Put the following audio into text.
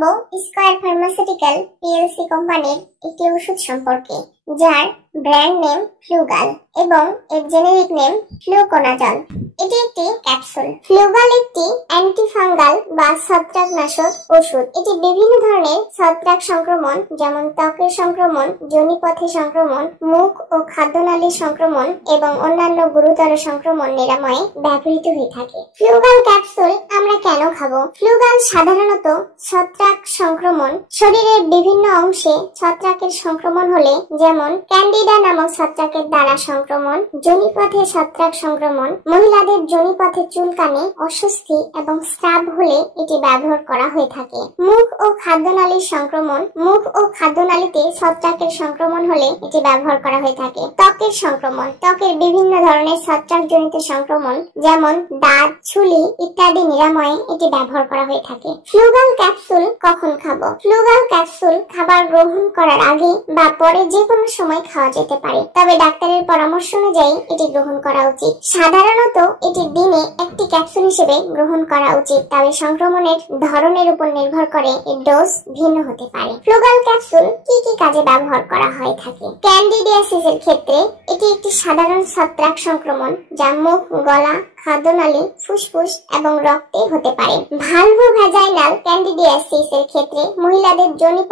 দেখব square pharmaceutical PLC কোম্পানির একটি ওষুধ সম্পর্কে, যার ব্র্যান্ড নেম ফ্লুগাল এবং এর জেনেরিক নেম ফ্লুকোনাজল। এটি একটি ক্যাপসুল। ফ্লুগাল একটি অ্যান্টিফাঙ্গাল বা ছত্রাকনাশক ওষুধ। এটি বিভিন্ন ধরনের ছত্রাক সংক্রমণ যেমন ত্বকের সংক্রমণ, যোনিপথে সংক্রমণ, মুখ ও খাদ্যনালীর সংক্রমণ এবং অন্যান্য গুরুতর সংক্রমণ নিরাময়ে ব্যবহৃত হয়ে থাকে। ফ্লুগাল ক্যাপসুল আমরা কেন খাবো? ফ্লুগাল সাধারণত ছত্রাক সংক্রমণ। শরীরের বিভিন্ন অংশে ছত্রাকের সংক্রমণ হলে, যেমন ক্যান্ডিডা নামক ছত্রাকের দ্বারা সংক্রমণ, যোনিপথে ছত্রাক সংক্রমণ, মহিলাদের যোনিপথে চুলকানি, অস্বস্তি এবং স্রাব হলে এটি ব্যবহার করা হয়ে থাকে। মুখ ও খাদ্যনালীর সংক্রমণ। মুখ ও খাদ্যনালীতে ছত্রাকের সংক্রমণ হলে এটি ব্যবহার করা হয়ে থাকে। ত্বকের সংক্রমণ। ত্বকের বিভিন্ন ধরনের ছত্রাকজনিত সংক্রমণ যেমন দাঁত, ছুলি ইত্যাদি নিরাময়ে এটি ব্যবহার করা হয়ে থাকে। ফ্লুগাল ক্যাপসুল কখন খাবো? ফ্লুগাল ক্যাপসুল খাবার গ্রহণ করার আগে বা পরে যে কোনো সময় খাওয়া যেতে পারে, তবে ডাক্তারের পরামর্শ অনুযায়ী এটি গ্রহণ করা উচিত। সাধারণত এটি দিনে একটি ক্যাপসুল হিসেবে গ্রহণ করা উচিত, তবে সংক্রমণের ধরনের উপর নির্ভর করে এর ডোজ ভিন্ন হতে পারে। ফ্লুগাল ক্যাপসুল কি কি কাজে ব্যবহার করা হয়ে থাকে? ক্যান্ডিডিয়াসিসের ক্ষেত্রে এটি একটি সাধারণ ছত্রাক সংক্রমণ যা মুখ, গলা, খাদ্যনালী, ফুসফুস এবং রক্তে হতে পারে। ভালভোভ্যাজাইনাল ক্যান্ডিডিয়াসিসের ক্ষেত্রে মহিলাদের যোনিপথে